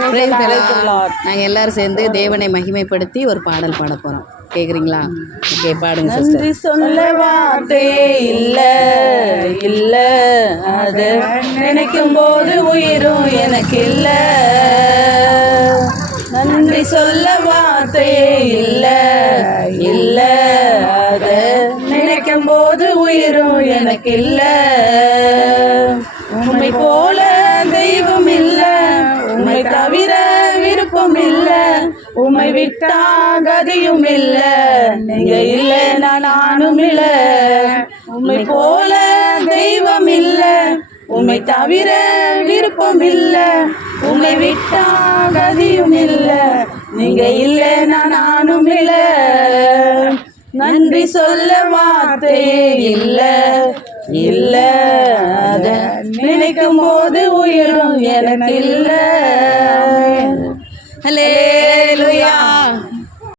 நாங்கள் எல்லாரும் சேர்ந்து தேவனை மகிமைப்படுத்தி ஒரு பாடல் பாட போகிறோம். கேட்குறீங்களா? ஓகே, பாடுங்க. நன்றி சொல்ல வார்த்தையே இல்லை இல்லை, அதை நினைக்கும் போது உயிரும் எனக்கு இல்லை. நன்றி சொல்ல வார்த்தையே இல்லை இல்லை, அதை நினைக்கும் போது உயிரும் எனக்கு இல்லை. உம்மை போல தெய்வம் இல்லை, உம்மை தவிர விருப்பம் இல்லை, உம்மை விட்டா கதியும் இல்லை, நீங்க இல்லை நானும் இல்லை. உம்மை போல தெய்வம் இல்லை, உம்மை தவிர விருப்பம் இல்லை, உம்மை விட்டா கதியும் இல்லை, நீங்க இல்லை நானும் இல்லை. நன்றி சொல்ல வார்த்தையே இல்லை இல்லை, அத நினைக்கும் போது உயிரும் எனக்கு இல்லை. ஹல்லேலூயா.